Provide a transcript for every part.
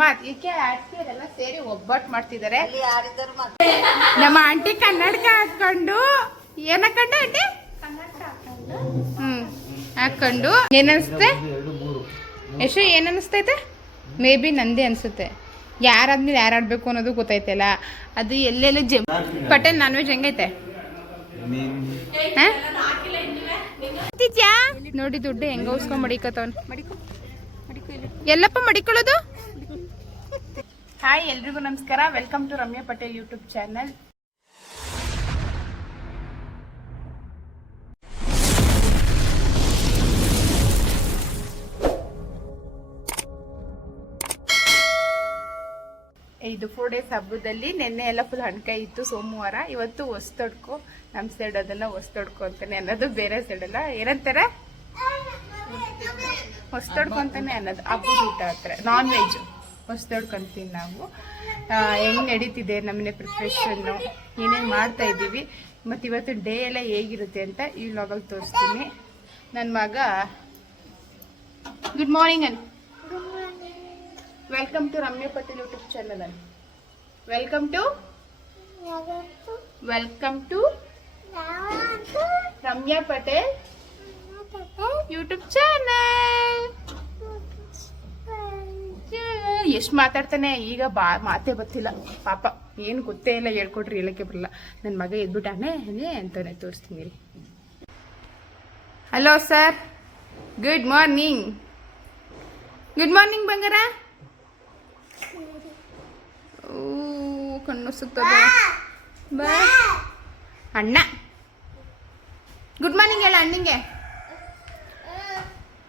ನಮ್ಮಮ್ಮ ಅದಕ್ಕೆ ಆಡ್ತಿಯರೆಲ್ಲ ಸೇರಿ ಒಬ್ಬಟ್ಟು ಮಾಡ್ತಿದ್ದಾರೆ ನಮ್ಮ ಆಂಟಿ ಕನ್ನಡಕ ಹಾಕೊಂಡು ಏನ್ ಹಾಕೊಂಡು ಆಂಟಿ? ಹ್ಮ್ ಹಾಕೊಂಡು ಏನನ್ಸುತ್ತೆ? ಏನ್ ಅನಿಸ್ತೈತೆ ಮೇ ಬಿ ನಂದೇ ಅನ್ಸುತ್ತೆ. ಯಾರಾದ್ಮೇಲೆ ಯಾರು ಆಡ್ಬೇಕು ಅನ್ನೋದು ಗೊತ್ತೈತಲ್ಲ ಅದು ಎಲ್ಲೆಲ್ಲ ಜಮ್ ಪಟೇಲ್ ನಾನ್ ವೆಜ್ ಹೆಂಗೈತೆ? ನೋಡಿ ದುಡ್ಡು ಹೆಂಗ ಉಸ್ಕೊಂಡ್ ಮಡಿಕತ್ತವನ್. ಎಲ್ಲಪ್ಪ ಮಡಿಕೊಳ್ಳೋದು? ಹಾಯ್, ಎಲ್ರಿಗೂ ನಮಸ್ಕಾರ. Welcome to Ramya Patel YouTube channel ಇದು ಫೋರ್ ಡೇಸ್ ಹಬ್ಬದಲ್ಲಿ ನಿನ್ನೆ ಎಲ್ಲ ಫುಲ್ ಹಣ್ಕಾಯಿ ಇತ್ತು ಸೋಮವಾರ. ಇವತ್ತು ಹೊಸ್ತೊಡ್ಕೊ ನಮ್ಮ ಸೈಡ್ ಅದನ್ನ ಹೊಸ್ತೊಡ್ಕೊ ಅಂತಾನೆ ಅನ್ನೋದು ಬೇರೆ ಸೈಡ್ ಅಲ್ಲ. ಏನಂತಾರೆ? ಹೊಸ್ತೊಡ್ಕೊ ಅಂತಾನೆ ಅನ್ನೋದು. ಹಬ್ಬದ ಊಟ ಹತ್ರ ನಾನ್ ವೆಜ್ ಹೊಸ್ತೊಡ್ಕೊಂತೀವಿ ನಾವು. ಹೆಂಗೆ ಹೆಂಗ್ ನಡೀತಿದೆ ನಮ್ಮನೆ ಪ್ರಿಪ್ರೇಷನ್ನು ಏನೇನು ಮಾಡ್ತಾ ಇದ್ದೀವಿ? ಮತ್ತು ಇವತ್ತು ಡೇ ಎಲ್ಲ ಹೇಗಿರುತ್ತೆ ಅಂತ ಈ ವ್ಲಾಗಲ್ಲಿ ತೋರಿಸ್ತೀನಿ. ನನ್ನ ಮಗ good morning an. Welcome to Ramya Patel YouTube channel an. Welcome to welcome to Ramya Patel YouTube channel ಎಷ್ಟು ಮಾತಾಡ್ತಾನೆ? ಈಗ ಬಾ, ಮಾತೇ ಗೊತ್ತಿಲ್ಲ ಪಾಪ, ಏನು ಗೊತ್ತೇ ಇಲ್ಲ, ಹೇಳ್ಕೊಟ್ರಿ, ಹೇಳಕ್ಕೆ ಬರಲ್ಲ. ನನ್ನ ಮಗ ಎದ್ಬಿಟ್ಟಾನೆ ಅಂತಾನೆ ತೋರಿಸ್ತೀನಿ ರೀ hello sir good morning good morning ಬಂಗಾರ. ಕಣ್ಣು ಸುತ್ತದ. ಅಣ್ಣ. ಗುಡ್ ಮಾರ್ನಿಂಗ್ ಹೇಳ ಅಣ್ಣಿಗೆ.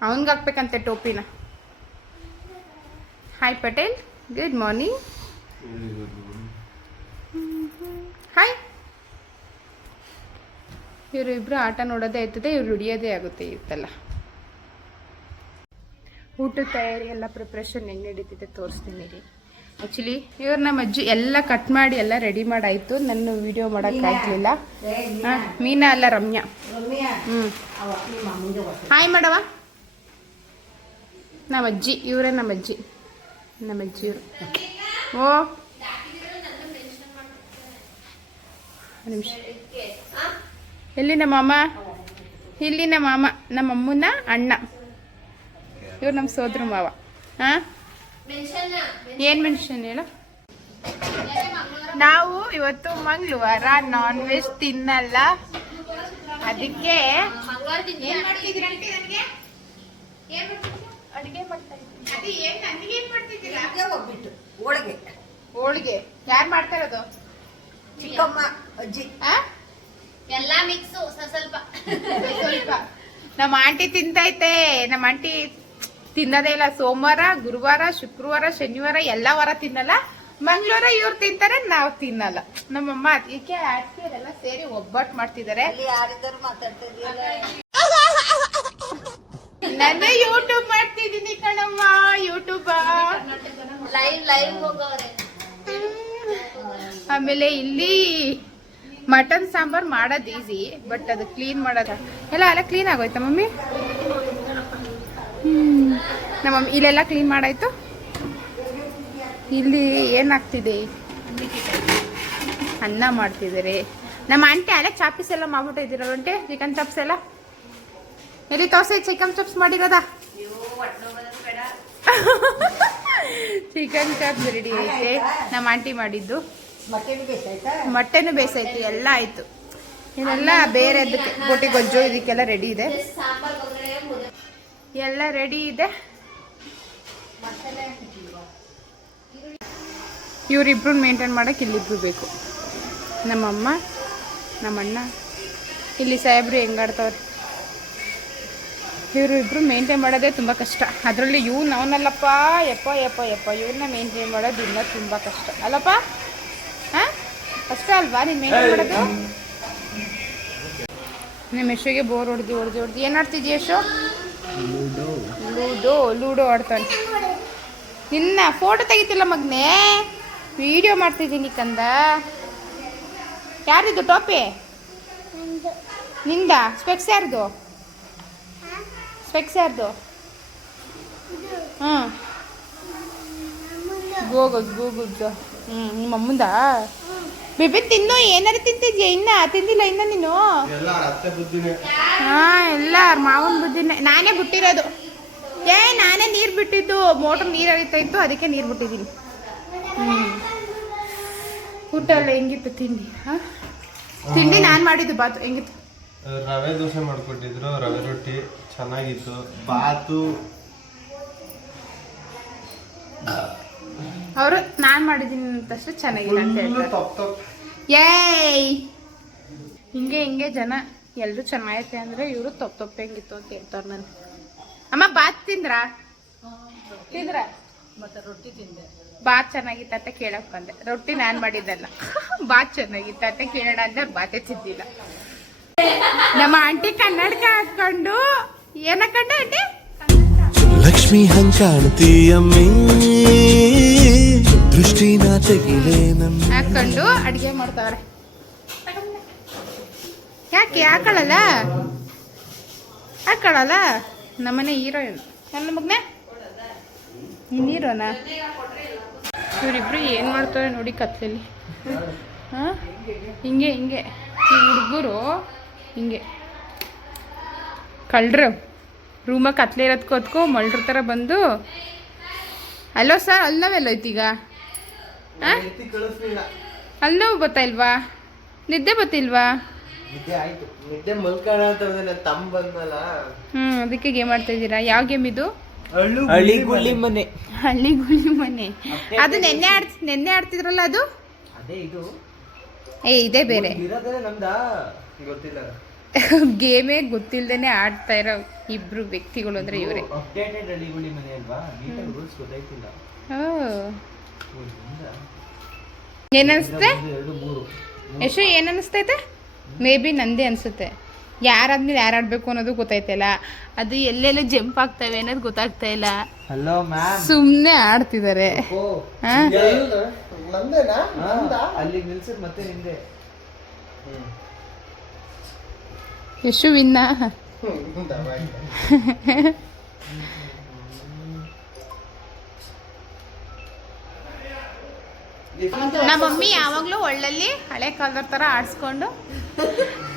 ಅವನಿಗೆ ಹಾಕ್ಬೇಕಂತೆ ಟೋಪಿನ. Hi Patel good morning hi ಇವರು ಇಬ್ಬರು ಆಟ ನೋಡೋದೇ ಆಯ್ತದೆ ಇವ್ರು ರುಡಿಯೋದೇ ಆಗುತ್ತೆ ಇತ್ತಲ್ಲ. ಊಟದ ತಯಾರಿ ಎಲ್ಲ ಪ್ರಿಪ್ರೇಷನ್ ಹೆಂಗೆ ನಡೀತಿದೆ ತೋರಿಸ್ತೀನಿ ರೀ ಆ್ಯಕ್ಚುಲಿ ಇವ್ರು ನಮ್ಮ ಅಜ್ಜಿ ಎಲ್ಲ ಕಟ್ ಮಾಡಿ ಎಲ್ಲ ರೆಡಿ ಮಾಡಾಯಿತು. ನನ್ನ ವಿಡಿಯೋ ಮಾಡೋಕ್ಕಾಗಲಿಲ್ಲ ಹಾಂ ಮೀನಾ ಅಲ್ಲ ರಮ್ಯಾ. ಹ್ಞೂ ಹಾಯ್ ಮಾಡವ ನಮ್ಮ ಅಜ್ಜಿ ಇವರೇ ನಮ್ಮ ಅಜ್ಜಿ. ನಮ್ಮ ಅಜ್ಜಿ ಇವರು ಓ ಒಂದ್ ನಿಮಿಷ ಎಲ್ಲಿ ನಮ್ಮ ಅಮ್ಮ ಇಲ್ಲಿ ನಮ್ಮ ಅಮ್ಮ ನಮ್ಮ ಅಮ್ಮನ ಅಣ್ಣ. ಇವ್ರು ನಮ್ಮ ಸೋದ್ರ ಮಾವ. ಹಾಂ ಏನು ಮೆನ್ಷನ್ ಹೇಳು? ನಾವು ಇವತ್ತು ಮಂಗಳವಾರ ನಾನ್ ವೆಜ್ ತಿನ್ನಲ್ಲ. ಅದಕ್ಕೆ? ಅಡ್ಗೆ ಮಾಡ್ತಾ ಹೀಗೆ ಹೋಗ್ಬಿಟ್ಟು ಹೋಳಿಗೆ. ಹೋಳಿಗೆ. ಯಾರು ಮಾಡ್ತಾ ಇರೋದು? ಚಿಕ್ಕಮ್ಮ ಅಜ್ಜಿ. ಆ? ಎಲ್ಲ ಮಿಕ್ಸ್ ಸ್ವಲ್ಪ ಸ್ವಲ್ಪ. ನಮ್ಮ ಆಂಟಿ ತಿಂತೈತೆ. ನಮ್ಮ ಆಂಟಿ ತಿನ್ನೋದೇ ಇಲ್ಲ. ಸೋಮವಾರ ಗುರುವಾರ ಶುಕ್ರವಾರ ಶನಿವಾರ ಎಲ್ಲ ವಾರ ತಿನ್ನಲ್ಲ. ಮಂಗಳವಾರ ಇವ್ರು ತಿಂತಾರೆ ನಾವು ತಿನ್ನಲ್ಲ. ನಮ್ಮಮ್ಮ ಅದಕ್ಕೆ ಆಡ್ತಿಯರೆಲ್ಲ ಸೇರಿ ಒಬ್ಬಟ್ಟು ಮಾಡ್ತಿದ್ದಾರೆ. ನನ್ನ ಯೂಟ್ಯೂಬ್ ಮಾಡ್ತಿದ್ದೀನಿ ಕಣಮ್ಮ ಯೂಟ್ಯೂಬ್ ಲೈವ್ ಲೈವ್ ಹೋಗೋರೆ. ಆಮೇಲೆ ಇಲ್ಲಿ ಮಟನ್ ಸಾಂಬಾರ್ ಮಾಡೋದು ಈಸಿ ಬಟ್ ಅದು ಕ್ಲೀನ್ ಮಾಡೋದ ಎಲ್ಲ ಎಲ್ಲ ಕ್ಲೀನ್ ಆಗೋಯ್ತಾ ಮಮ್ಮಿ. ನಮ್ಮ ಮಮ್ಮಿ ಇಲ್ಲೆಲ್ಲ ಕ್ಲೀನ್ ಮಾಡಾಯ್ತು? ಇಲ್ಲಿ ಏನಾಗ್ತಿದೆ? ಅನ್ನ ಮಾಡ್ತಿದ್ದಾರೆ. ನಮ್ಮ ಆಂಟಿ ಅಲ್ಲೇ ಚಾಪೀಸ್ ಎಲ್ಲ ಮಾಡ್ಬಿಟ್ಟಿದ್ದೀರಲ್ಲ ಅಂಟೆ ಚಿಕನ್ ಚಾಪ್ಸ್ ಎಲ್ಲ? ಎಲ್ಲಿ ತೋಸೆ ಚಿಕನ್ ಚಾಪ್ಸ್ ಮಾಡಿರೋದ? ಚಿಕನ್ ಚಾಪ್ಸ್ ರೆಡಿ ಐತೆ. ನಮ್ಮ ಆಂಟಿ ಮಾಡಿದ್ದು. ಮೊಟ್ಟೆನೂ ಬೇಸೈತು ಎಲ್ಲ ಆಯ್ತು. ಇದೆಲ್ಲ ಬೇರೆ ಅದಕ್ಕೆ ಗೋಟಿ ಗೊಜ್ಜು ಇದಕ್ಕೆಲ್ಲ ರೆಡಿ ಇದೆ. ಎಲ್ಲ ರೆಡಿ ಇದೆ. ಇವರಿಬ್ರು ಮೇಂಟೈನ್ ಮಾಡಕ್ಕೆ ಇಲ್ಲಿಬ್ರು ಬೇಕು. ನಮ್ಮಮ್ಮ ನಮ್ಮಣ್ಣ. ಇಲ್ಲಿ ಸಾಹೇಬ್ರು ಹೆಂಗಾಡ್ತವ್ರೆ? ಇವರು ಇಬ್ಬರು ಮೇಂಟೈನ್ ಮಾಡೋದೇ ತುಂಬ ಕಷ್ಟ. ಅದರಲ್ಲಿ ಇವ್ನು ಅವನಲ್ಲಪ್ಪ ಯಪ್ಪ ಯಪ್ಪ ಯಪ್ಪ ಇವ್ರನ್ನ ಮೇಂಟೈನ್ ಮಾಡೋದು ಇನ್ನೂ ತುಂಬ ಕಷ್ಟ. ಅಲ್ಲಪ್ಪ? ಹಾಂ? ಕಷ್ಟ ಅಲ್ವಾ ನೀನು ಮೇಂಟೈನ್ ಮಾಡೋದು? ನಿಮ್ಮ ಯಶುಗೆ ಬೋರ್ ಹೊಡೆದು ಹೊಡೆದು ಹೊಡೆದು. ಏನು ಆಡ್ತಿದ್ಯ ಯಶು? ಲೂಡೋ ಲೂಡೋ ಆಡ್ತಾನೆ ನಿನ್ನ ಫೋಟೋ ತೆಗಿತಿಲ್ಲ ಮಗ್ನೆ? ವಿಡಿಯೋ ಮಾಡ್ತಿದ್ದೀನಿ ಕಂದ? ಯಾರಿದು ಟೋಪಿ? ನಿಂದ. ಸ್ಪೆಕ್ಸ್ ಯಾರ್ದು? ಸ್ಪೆಕ್ಸ್ ಯಾರ್ದು? ಹ್ಞೂ ಗೋಗುದ್ ಗೋಗುದ್ ಹ್ಞೂ ನಿಮ್ಮ ಅಮ್ಮಂದ? ಬೇಬಿ ತಿನ್ನು ಏನಾರು ತಿಂತಿದ್ಯಾ? ಇನ್ನ ತಿಂದಿಲ್ಲ ಇನ್ನ ನೀನು? ಹಾ ಎಲ್ಲ ಮಾವನ ಬುದ್ಧಿನೇ. ನಾನೇ ಬಿಟ್ಟಿರೋದು. ಏ ನಾನೇ ನೀರು ಬಿಟ್ಟಿದ್ದು. ಮೋಟ್ರ್ ನೀರು ಹರಿತಾ ಇತ್ತು ಅದಕ್ಕೆ ನೀರು ಬಿಟ್ಟಿದ್ದೀನಿ. ಹ್ಞೂ ಊಟ ಎಲ್ಲ ಹೆಂಗಿತ್ತು ತಿಂಡಿ ಹಾಂ? ತಿಂಡಿ ನಾನು ಮಾಡಿದ್ದು ಬಾತು ಹೆಂಗಿತ್ತು? ರವೆ ದೋಸೆ ಮಾಡ್ಕೊಟ್ಟಿದ್ರು ರವೆ ರೊಟ್ಟಿ ಚೆನ್ನಾಗಿತ್ತು. ಬಾತು. ಅವರು ನಾನು ಮಾಡಿದ್ದೀನಿ ಅಂತಷ್ಟು ಚೆನ್ನಾಗಿಲ್ಲ ಅಂತ ಹೇಳ್ತಾರೆ. ಏಯ್ ಹಿಂಗೆ ಹಿಂಗೆ ಜನ ಎಲ್ಲರೂ ಚೆನ್ನಾಗೈತೆ ಅಂದ್ರೆ ಇವರು ತಪ್ಪು ತಪ್ಪು ಹೆಂಗಿತ್ತು ಅಂತ ಹೇಳ್ತಾರೆ ನಾನು. ಅಮ್ಮ ಬಾತ್ ತಿಂದ್ರ? ತಿಂದ್ರ? ಮತ್ತೆ ರೊಟ್ಟಿ ತಿಂದೆ. ಬಾತ್ ಚೆನ್ನಾಗಿತ್ತ ಅಂತ ಕೇಳಕ್ ಬಂದೆ. ರೊಟ್ಟಿ ನಾನು ಮಾಡಿದ್ದಲ್ಲ. ಬಾತ್ ಚೆನ್ನಾಗಿತ್ತ ಅಂತ ಕೇಳೋಣ ಅಂದ್ರೆ ಬಾತೆ ತಿಂದಿಲ್ಲ. ನಮ್ಮ ಆಂಟಿ ಕನ್ನಡಕ ಹಾಕೊಂಡು. ಏನ ಕಂಡು ಆಂಟಿ? ಲಕ್ಷ್ಮಿ ಹಂಗ ಕಾಣ್ತೀಯಮ್ಮಿ ದೃಷ್ಟಿನ ತೆಗಿಲೆ ನಮ್ಮ. ಹಾಕೊಂಡು ಅಡಿಗೆ ಮಾಡ್ತಾವ್ರೆ. ಯಾಕೆ? ಹಾಕೊಳ್ಳಲ್ಲ ಹಾಕೊಳ್ಳಲ್ಲ ನಮ್ಮನೆ ಹೀರೋಯಿನ್. ನನ್ನ ಮಗ್ನೆ? ನೀನು ಹೀರೋನಾ? ಇವರಿಬ್ರು ಏನು ಮಾಡ್ತಾರೆ ನೋಡಿ ಕತ್ಲಲ್ಲಿ. ಹಾಂ? ಹಿಂಗೆ ಹಿಂಗೆ. ಈ ಹುಡುಗರು ಹಿಂಗೆ. ಕಳ್ರು. ರೂಮಾಗ ಕತ್ಲೆ ಇರೋದ್ಕೋತ್ಕೋ ಮಳ್ರ ಥರ ಬಂದು. ಅಲ್ಲೋ ಸರ್ ಅಲ್ಲಿ ನಾವೆಲ್ಲೋಯ್ತೀಗ ಹಾಂ ಅಲ್ಲಿ ನೋವು ಬತ್ತಾಯಿಲ್ವಾ ನಿದ್ದೆ ಬತ್ತಿಲ್ವಾ ಹ್ಮ್ ಅದಕ್ಕೆ ಗೇಮ್ ಆಡ್ತಾ ಇದ್ದೀರಾ? ಯಾವ ಗೇಮ್ ಇದು? ಹಳ್ಳಿ ಗುಳ್ಳಿ ಮನೆ. ಹಳ್ಳಿ ಗುಳಿ ಮನೆ. ಅದು ನೆನ್ನೆ ಆಡ್ ನೆನ್ನೆ ಆಡ್ತಿದ್ರಲ್ಲ ಅದು? ಅದೇ ಇದು. ಏ ಇದೇ ಬೇರೆ. ಗೇಮೇ ಗೊತ್ತಿಲ್ದೇನೆ ಆಡ್ತಾ ಇರೋ ಇಬ್ರು ವ್ಯಕ್ತಿಗಳು ಅಂದ್ರೆ ಇವರೇ. ಅಪ್ಡೇಟೆಡ್ ಹಳ್ಳಿ ಗುಳ್ಳಿ ಮನೆ ಅಲ್ವಾ ನೀಟಾಗಿ ರೂಲ್ಸ್ ಗೊತ್ತಾಯ್ತಿಲ್ಲ ಏನನ್ಸುತ್ತೆ? ಯಶು ಏನನ್ನಿಸ್ತೈತೆ ಮೇ ಬಿ ನಂದೇ ಅನ್ಸುತ್ತೆ. ಯಾರಾದ್ಮೇಲೆ ಯಾರು ಆಡಬೇಕು ಅನ್ನೋದು ಗೊತ್ತಾಯ್ತಿಲ್ಲ ಅದು ಎಲ್ಲೆಲ್ಲ ಜಂಪ್ ಆಗ್ತವೆ ಅನ್ನೋದು ಗೊತ್ತಾಗ್ತಾ ಇಲ್ಲ. ಹಲೋ ಮ್ಯಾಮ್ ಸುಮ್ಮನೆ ಆಡ್ತಿದ್ದಾರೆ ಅಲ್ಲಿ ನಿಲ್ಸಿದ್ ಮತ್ತೆ ನಿಂದೆ ಯಶುವಿನ. ನಮ್ಮ ಮಮ್ಮಿ ಯಾವಾಗಲೂ ಒಳ್ಳಲ್ಲಿ ಹಳೆ ಕಾಲದ ಥರ ಆಡಿಸ್ಕೊಂಡು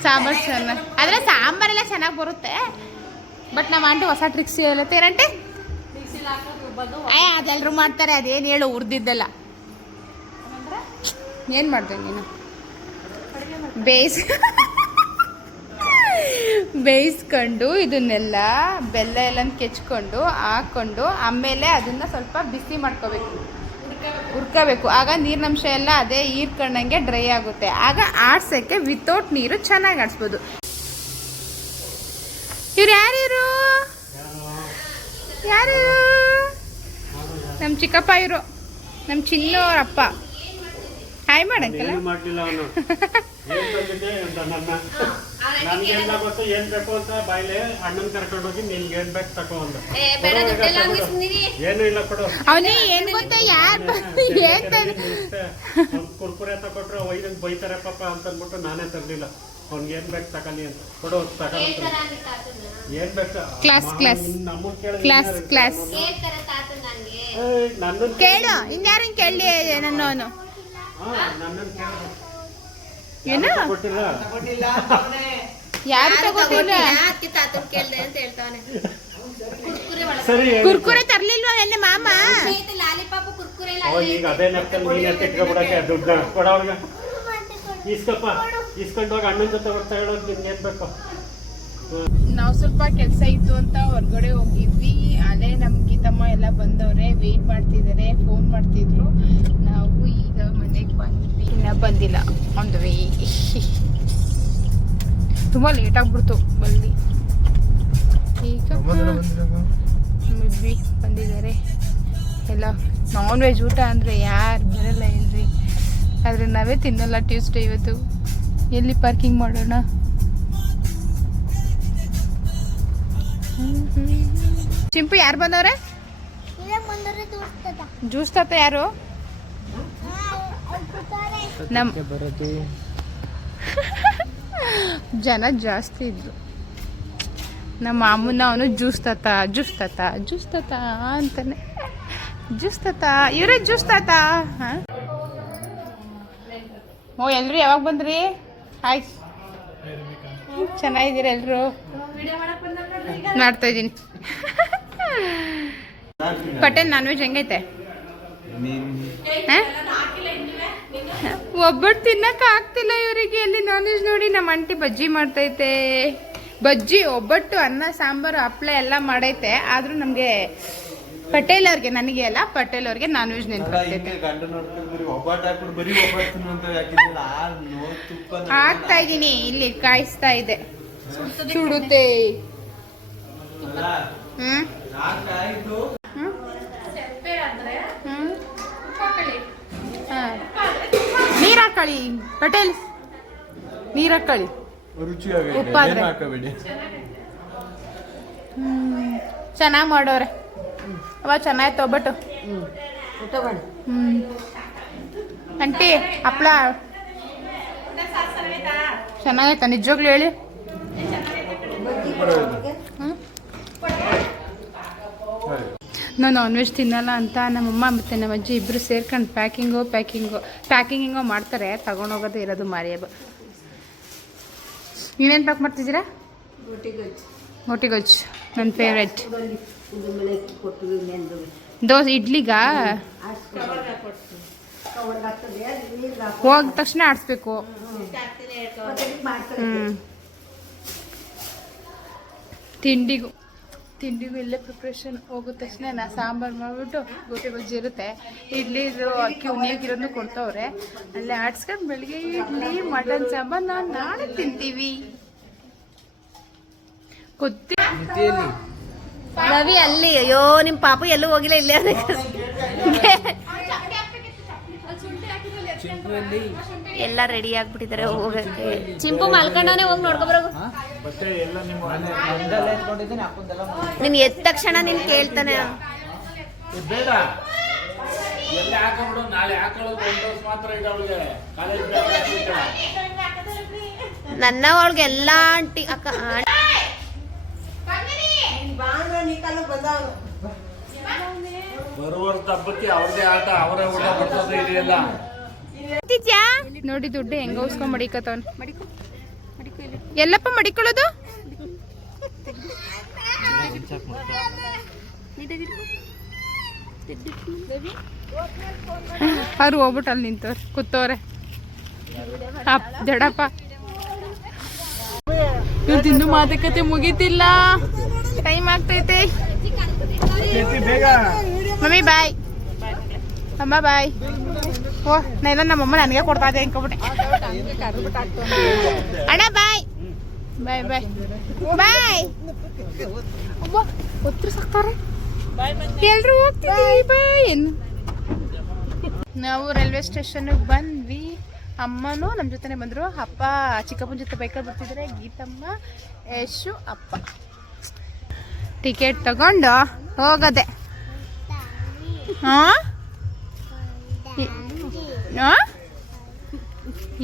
ಸಾಂಬಾರು ಆದರೆ ಸಾಂಬಾರೆಲ್ಲ ಚೆನ್ನಾಗಿ ಬರುತ್ತೆ. ಬಟ್ ನಮ್ಮ ಆಂಟಿ ಹೊಸ ಟ್ರಿಕ್ಸ್ ಹೇಳುತ್ತೆ. ಏನಂటే ಅಯ್ಯ ಮಾಡ್ತಾರೆ. ಅದೇನು ಹೇಳು, ಉರ್ದಿದ್ದೆಲ್ಲ. ಏನು ಮಾಡ್ದೆ ನೀನು? ಬೇಯಿಸ್ ಬೇಯಿಸ್ಕೊಂಡು ಇದನ್ನೆಲ್ಲ ಬೆಲ್ಲ ಎಲ್ಲ ಕೆಚ್ಕೊಂಡು ಹಾಕ್ಕೊಂಡು ಆಮೇಲೆ ಅದನ್ನು ಸ್ವಲ್ಪ ಬಿಸಿ ಮಾಡ್ಕೋಬೇಕು. ಹುರ್ಕೋಬೇಕು. ಆಗ ನೀರಿನಂಶ ಎಲ್ಲ ಅದೇ ಹೀರ್ಕೊಂಡಂಗೆ ಡ್ರೈ ಆಗುತ್ತೆ. ಆಗ ಆಡ್ಸೋಕ್ಕೆ ವಿತೌಟ್ ನೀರು ಚೆನ್ನಾಗಿ ಆಡಿಸ್ಬೋದು. ಇವ್ರು ಯಾರಿರು ಯಾರು ನಮ್ಮ ಚಿಕ್ಕಪ್ಪ ಇವರು. ನಮ್ಮ ಚಿನ್ನೋರಪ್ಪ. ಹಾಯ್ ಮಾಡಂಕಲ್ಲ ಅವನು ನನ್ಗೆಲ್ಲ ಗೊತ್ತು ಏನ್ ಬೇಕು ಅಂತ ಬಾಯ್ಲೆ ಅಣ್ಣನ್ ಕರ್ಕೊಂಡು ಹೋಗಿ ನಿನ್ಗೆ ಏನ್ ಬೇಕು ತಕೋ ಅಂದ ಏನು ಇಲ್ಲ ಕೊಡು. ಅವನಿಗೆ ಏನ್ ಗೊತ್ತಾ ಯಾರು ಏನ್ ಕುರ್ಕುರೆ ತಕೊಟ್ರೆ ಒಯ್ದಂಗ್ ಬೈತಾರೆ ಪಾಪ ಅಂತ ಅಂದ್ಬಿಟ್ಟು ನಾನೇ ತರ್ಲಿಲ್ಲ. ಅವ್ನ್ಗೆ ಏನ್ ಬೇಕು ತಕಲಿ ಅಂತ. ಕೊಡು ತಕ ಏನು ಬೇಕು? Class class. ನಮ್ಮನ್ ಕೇಳಿದ್ರೆ ಕ್ಲಾಸ್ ಕ್ಲಾಸ್. ನನ್ನನ್ ಕೇಳು ಇನ್ಯಾರು ಕೇಳಿ ನನ್ನವನು ನನ್ನನ್ ಕೇಳು ಏನು? ಕೊಟ್ಟಿಲ್ಲ ಯಾರು ತಗೋತಿಲ್ಲ ತಗೊಟ್ಟಿಲ್ಲ, ಅದ್ಕೆ ತಾತನ್ ಕೇಳ್ದೆ ಅಂತ ಹೇಳ್ತಾವ್ನೆ. ಕುರ್ಕುರೆ ಒಳಗೆ. ಸರಿ. ಕುರ್ಕುರೆ ತರ್ಲಿಲ್ವಾ ನೆನ್ನೆ ಮಾಮ? ಸ್ನೇಹಿತೆ ಲಾಲಿಪಾಪ್ ಕುರ್ಕುರೆ ಎಲ್ಲ ಓ, ಈಗ ಅದೇ ಲೆಕ್ಕದಲ್ಲಿ ನೀನ್ ಎತ್ತ ಇಟ್ಕೊಬಿಡಕ್ಕೆ ದುಡ್ಡ ಕೊಡ ಅವ್ಳಿಗೆ. ಇಸ್ಕಪ್ಪ ಇಸ್ಕೊಂಡು ಹೋಗಿ ಅಣ್ಣನ ಜೊತೆ ಬರ್ತಾ ಹೇಳೋದು ನಿನ್ಗೆ ಏನ್ ಬೇಕು? ನಾವು ಸ್ವಲ್ಪ ಕೆಲಸ ಇತ್ತು ಅಂತ ಹೊರಗಡೆ ಹೋಗಿದ್ವಿ. ಅಲ್ಲೇ ನಮ್ ಗೀತಮ್ಮ ಎಲ್ಲ ಬಂದವ್ರೆ ವೇಟ್ ಮಾಡ್ತಿದ್ದಾರೆ ಫೋನ್ ಮಾಡ್ತಿದ್ರು. ನಾವು ಈಗ ಮನೆಗೆ ಬಂದ್ವಿ. ಇನ್ನ ಬಂದಿಲ್ಲ ಒಂದು ವೇ ತುಂಬ ಲೇಟ್ ಆಗ್ಬಿಡ್ತು ಬಂದು ಈಗ ಮುದ್ವಿ ಬಂದಿದ್ದಾರೆ. ಎಲ್ಲ ನಾನ್ ವೆಜ್ ಊಟ ಅಂದರೆ ಯಾರು ಬರಲ್ಲ ಏನ್ರಿ? ಆದರೆ ನಾವೇ ತಿನ್ನಲ್ಲ ಟ್ಯೂಸ್ಡೇ ಇವತ್ತು. ಎಲ್ಲಿ ಪಾರ್ಕಿಂಗ್ ಮಾಡೋಣ? ಚಿಂಪು ಯಾರು ಬಂದವ್ರೆ? ಜ್ಯೂಸ್ ತಾತ ಯಾರು? ನಮ್ಮ ಬರೋದು. ಜನ ಜಾಸ್ತಿ ಇದ್ರು ನಮ್ಮ ಮಾಮೂನ ಅವನು ಜ್ಯೂಸ್ ತಾತ ಜ್ಯೂಸ್ ತಾತ ಜ್ಯೂಸ್ ತಾತ ಅಂತಾನೆ. ಜ್ಯೂಸ್ ತಾತ ಇವರೇ ಜ್ಯೂಸ್ ತಾತ ಹಾ? ಓ ಎಲ್ರು ಯಾವಾಗ ಬಂದ್ರಿ? ಹಾಯ್ ಚೆನ್ನಾಗಿದ್ದೀರ ಎಲ್ರು? ಮಾಡ್ತಾ ಇದ್ದೀನಿ. ಪಟೇಲ್ ನಾನ್ ವೆಜ್ ಹೆಂಗೈತೆ? ಹ? ಒಬ್ಬಟ್ಟು ತಿನ್ನಕ್ ಆಗ್ತಿಲ್ಲ ಇವರಿಗೆ. ಅಲ್ಲಿ ನಾನ್ ವೆಜ್ ನೋಡಿ ನಮ್ಮ ಆಂಟಿ ಬಜ್ಜಿ ಮಾಡ್ತೈತೆ. ಬಜ್ಜಿ ಒಬ್ಬಟ್ಟು ಅನ್ನ ಸಾಂಬಾರು ಹಪ್ಳ ಎಲ್ಲ ಮಾಡೈತೆ. ಆದ್ರೂ ನಮಗೆ ಪಟೇಲ್ ಅವ್ರಿಗೆ ನನಗೆ ಅಲ್ಲ ಪಟೇಲ್ ಅವ್ರಿಗೆ ನಾನ್ ವೆಜ್ ಆಗ್ತಾ ಗಂಡ ನೋಡ್ಕೊಂಡು ಬರೀ ಒಬ್ಬಟ್ಟು ಹಾಕ್ಬಿಟ್ಟು ಬರೀ ಒಬ್ಬಟ್ಟು ಅಂತ ಯಾಕಿದ್ದಿಲ್ಲ ನೋ ತುಪ್ಪ ಹಾಕ್ತಾ ಇದ್ದೀನಿ ಇಲ್ಲಿ ಕಾಯಿಸ್ತಾ ಇದೆ. ಸುಡುತ್ತೆ? ಹ್ಮ್? ಹಾ. ನೀರ್ ಹಾಕೊಳ್ಳಿ ಪಟೇಲ್. ನೀರ್ ಹಾಕೊಳ್ಳಿ ಉಪ್ಪಾದ್ರೆ. ಚೆನ್ನಾಗಿ ಮಾಡೋರೆ. ಅವ ಚೆನ್ನಾಗಿತ್ತು ಒಬ್ಬಟ್ಟು ಹ್ಮ್. ಅಂಟಿ ಹಪ್ಳ. ಚೆನ್ನಾಗೈತ? ನಿಜವಾಗ್ಲೂ ಹೇಳಿ ಹ್ಮ್? ನಾನು ನಾನ್ ವೆಜ್ ತಿನ್ನಲ್ಲ ಅಂತ ನಮ್ಮಮ್ಮ ಮತ್ತು ನಮ್ಮ ಅಜ್ಜಿ ಇಬ್ಬರು ಸೇರ್ಕೊಂಡು ಪ್ಯಾಕಿಂಗು ಪ್ಯಾಕಿಂಗು ಪ್ಯಾಕಿಂಗ್ ಹಿಂಗೋ ಮಾಡ್ತಾರೆ. ತಗೊಂಡೋಗೋದೇ ಇರೋದು ಮಾರಿಯಬ್ಬ ನೀವೇನು ಪ್ಯಾಕ್ ಮಾಡ್ತಿದ್ದೀರಾ? ಗೊಜ್ಜು ನನ್ನ ಫೇವ್ರೆಟ್ ದೋಸೆ, ಇಡ್ಲಿಗಾ? ಹೋದ ತಕ್ಷಣ ಆಡಿಸ್ಬೇಕು. ಹ್ಞೂ ತಿಂಡಿಗೂ ತಿಂಡಿಗೂ ಇಲ್ಲೇ ಪ್ರಿಪ್ರೇಷನ್ ಹೋಗೋ ತಕ್ಷಣ ನಾ ಸಾಂಬಾರು ಮಾಡಿಬಿಟ್ಟು ಗೋಟೆ ಬಜ್ಜಿ ಇರುತ್ತೆ. ಇಡ್ಲಿದು ಅಕ್ಕಿ ಉಣ್ಣಿಗಿರೋದು ಕೊಡ್ತವ್ರೆ. ಅಲ್ಲೇ ಆಡ್ಸ್ಕೊಂಡು ಬೆಳಿಗ್ಗೆ ಇಡ್ಲಿ, ಮಟನ್, ಸಾಂಬಾರ್ ನಾನು ನಾಳೆ ತಿಂತೀವಿ. ಗೊತ್ತಿ ರವಿ ಅಲ್ಲಿ, ಅಯ್ಯೋ ನಿಮ್ಮ ಪಾಪ ಎಲ್ಲೂ ಹೋಗಿಲ್ಲ ಇಲ್ಲೇ ಅದೇ ಎಲ್ಲ ರೆಡಿ ಆಗ್ಬಿಟ್ಟಿದ್ದಾರೆ ಹೋಗಕ್ಕೆ. ಚಿಂಪು ಮಲ್ಕೊಂಡವನೇ ಹೋಗಿ ನೋಡ್ಕೊಬರೋಗು ನಿನ್ ಎದ್ದ ತಕ್ಷಣ ನೀನ್ ಕೇಳ್ತಾನೆ. ನನ್ನ ಅವಳಿಗೆ ಎಲ್ಲ ಆಂಟಿ ಅಕ್ಕ ಆಂಟಿ ಬರುವ ಹಬ್ಬಕ್ಕೆ ಅವ್ರದೇ ಆಟ ಅವರೇ ಊಟ ಬರ್ತದೆ ಇದೆಯಲ್ಲ. ನೋಡಿ ದುಡ್ಡು ಹೆಂಗ ಉಸ್ಕೊಂಡ್ ಮಡಿಕತ್ತವನ್ ಎಲ್ಲಪ್ಪ ಮಡಿಕೊಳ್ಳೋದು? ಅವ್ರು ಹೋಗ್ಬಿಟ್ಟು ಅಲ್ಲಿ ನಿಂತವ್ರೆ ಕೂತವ್ರೆ. ಜಡಪ್ಪ ಇವ್ರದ್ದು ಮಾತುಕತೆ ಮುಗೀತಿಲ್ಲ. ಟೈಮ್ ಆಗ್ತೈತೆ. ಮಮ್ಮಿ ಬಾಯ್ ಅಮ್ಮ ಬಾಯ್ ಓ ನಾನು ನಮ್ಮಮ್ಮ ನನಗೆ ಕೊಡ್ತಾ ಇದೆ ಅನ್ಕೊಬಿಟ್ಟೆ ಅಣ್ಣ ಬಾಯ್. ಬಾಯ್ ಬಾಯ್. ಬಾಯ್. ಒತ್ತರು ಸಾಕ್ತಾರೆ. ಎಲ್ರು ಹೋಗ್ತಿದ್ದೀವಿ ಬಾಯ್. ನಾವು ರೈಲ್ವೆ ಸ್ಟೇಷನ್ಗೆ ಬಂದ್ವಿ. ಅಮ್ಮನೂ ನಮ್ಮ ಜೊತೆನೆ ಬಂದರು. ಅಪ್ಪ ಚಿಕ್ಕಪ್ಪನ ಜೊತೆ ಬೈಕಲ್ಲಿ ಬರ್ತಿದ್ರೆ. ಗೀತಮ್ಮ ಯಶು ಅಪ್ಪ. ಟಿಕೆಟ್ ತಗೊಂಡು ಹೋಗದೆ. ಹಾಂ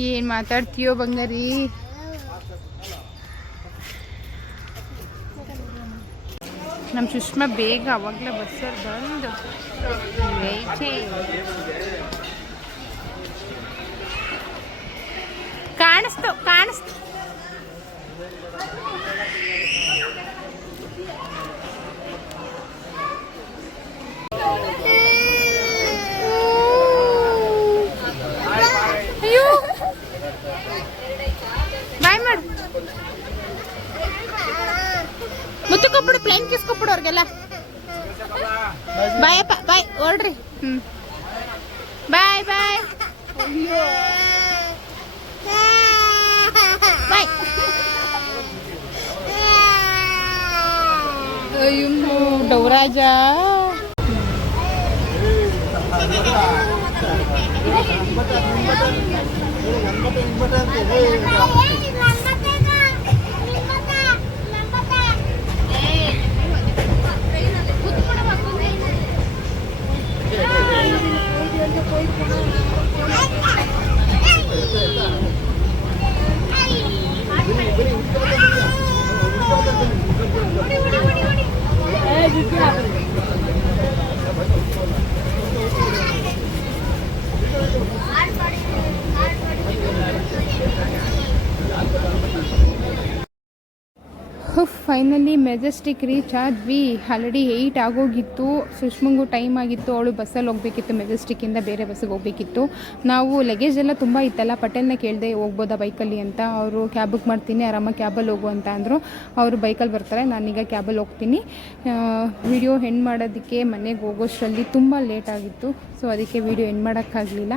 ಏನು ಮಾತಾಡ್ತೀಯೋ ಬಂಗಾರಿ? ನಮ್ಮ ಸುಷ್ಮಾ ಬೇಗ ಅವಾಗಲೇ ಬಸ್ಸಲ್ಲಿ ಬಂದು ಕಾಣಿಸ್ತು. kopi plain kis kopi orang ya bye pak bye order bye bye bye ayo mau daur aja Ini Yeah. Finally Majestic reach ಆದ್ವಿ ಆಲ್ರೆಡಿ ಏಯ್ಟ್ ಆಗೋಗಿತ್ತು. ಸುಷ್ಮಂಗು ಟೈಮ್ ಆಗಿತ್ತು. ಅವಳು ಬಸ್ಸಲ್ಲಿ ಹೋಗಬೇಕಿತ್ತು ಮೆಜೆಸ್ಟಿಕ್ಕಿಂದ ಬೇರೆ ಬಸ್ಸಿಗೆ ಹೋಗಬೇಕಿತ್ತು. ನಾವು ಲಗೇಜ್ ಎಲ್ಲ ತುಂಬ ಇತ್ತಲ್ಲ, ಪಟೇಲ್ನ ಕೇಳಿದೆ ಹೋಗ್ಬೋದಾ ಬೈಕಲ್ಲಿ ಅಂತ. ಅವರು ಕ್ಯಾಬ್ ಬುಕ್ ಮಾಡ್ತೀನಿ, ಆರಾಮಾಗಿ ಕ್ಯಾಬಲ್ಲಿ ಹೋಗು ಅಂತ ಅಂದರು. ಅವರು ಬೈಕಲ್ಲಿ ಬರ್ತಾರೆ, ನಾನೀಗ ಕ್ಯಾಬಲ್ಲಿ ಹೋಗ್ತೀನಿ. ವಿಡಿಯೋ ಹೆಣ್ಣು ಮಾಡೋದಕ್ಕೆ ಮನೆಗೆ ಹೋಗೋಷ್ಟರಲ್ಲಿ ತುಂಬ ಲೇಟ್ ಆಗಿತ್ತು. ಸೊ ಅದಕ್ಕೆ ವಿಡಿಯೋ ಎಂಡ್ ಮಾಡೋಕ್ಕಾಗಲಿಲ್ಲ.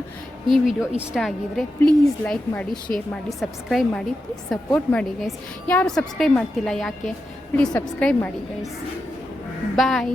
ಈ ವಿಡಿಯೋ ಇಷ್ಟ ಆಗಿದರೆ ಪ್ಲೀಸ್ ಲೈಕ್ ಮಾಡಿ ಶೇರ್ ಮಾಡಿ ಸಬ್ಸ್ಕ್ರೈಬ್ ಮಾಡಿ ಪ್ಲೀಸ್ ಸಪೋರ್ಟ್ ಮಾಡಿ ಗೈಸ್ ಯಾರು ಸಬ್ಸ್ಕ್ರೈಬ್ ಮಾಡ್ತಿಲ್ಲ ಯಾಕೆ? ಪ್ಲೀಸ್ ಸಬ್ಸ್ಕ್ರೈಬ್ ಮಾಡಿ ಗೈಸ್ ಬಾಯ್